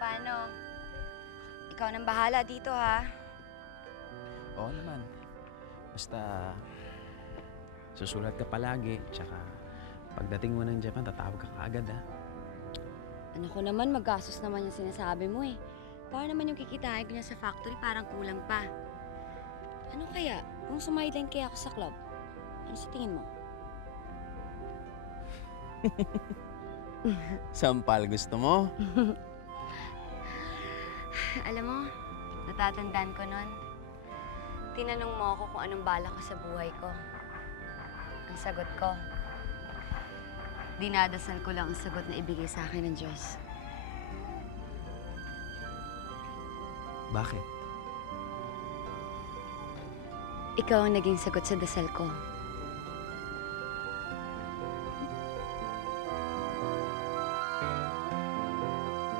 paano? Ikaw nang bahala dito, ha? Oo naman. Basta susulat ka palagi, tsaka pagdating mo ng Japan, tatawag ka kaagad, ha? Ano ko naman, magastos naman yung sinasabi mo eh. Para naman yung kikitain ko niya sa factory, parang kulang pa. Ano kaya? Kung sumideline kaya ako sa club, ano sa tingin mo? Sampal, gusto mo? Alam mo, natatandaan ko nun. Tinanong mo ako kung anong bala ko sa buhay ko. Ang sagot ko, dinadasal ko lang ang sagot na ibigay sa akin ng Diyos. Bakit? Ikaw ang naging sagot sa dasal ko.